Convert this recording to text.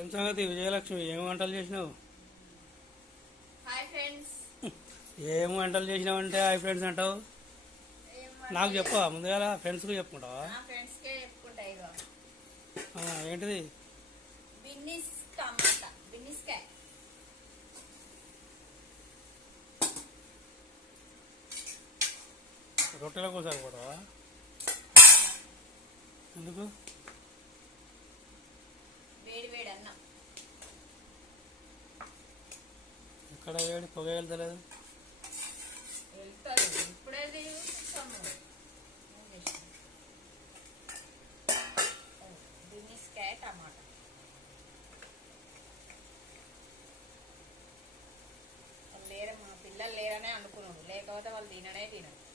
ఏం సంగతి విజయలక్ష్మి, ఏం వంటలు చేసినావు? Hi friends. ఏం వంటలు చేసినావు అంటే హాయ్ ఫ్రెండ్స్ అంటావు? నాకు చెప్పా ముందుగా, ఫ్రెండ్స్కి చెప్పుకుంటావా? ఫ్రెండ్స్కే చెప్పుకుంటా. ఇగో ఏంటిది? బిన్నిస్ టమాటా, బిన్నిస్కాయ. రొట్టెల కోసం సరిపోతావా? ఎందుకు? వేడి వేడి అన్నం. ఎక్కడ వేడి పొగ వెళ్తలేదు? వెళ్తారు ఇప్పుడే బిన్నిస్కాయ టమాటా. లేరు, మా పిల్లలు లేరనే అనుకున్నాడు, లేకపోతే వాళ్ళు తిననే తినరు.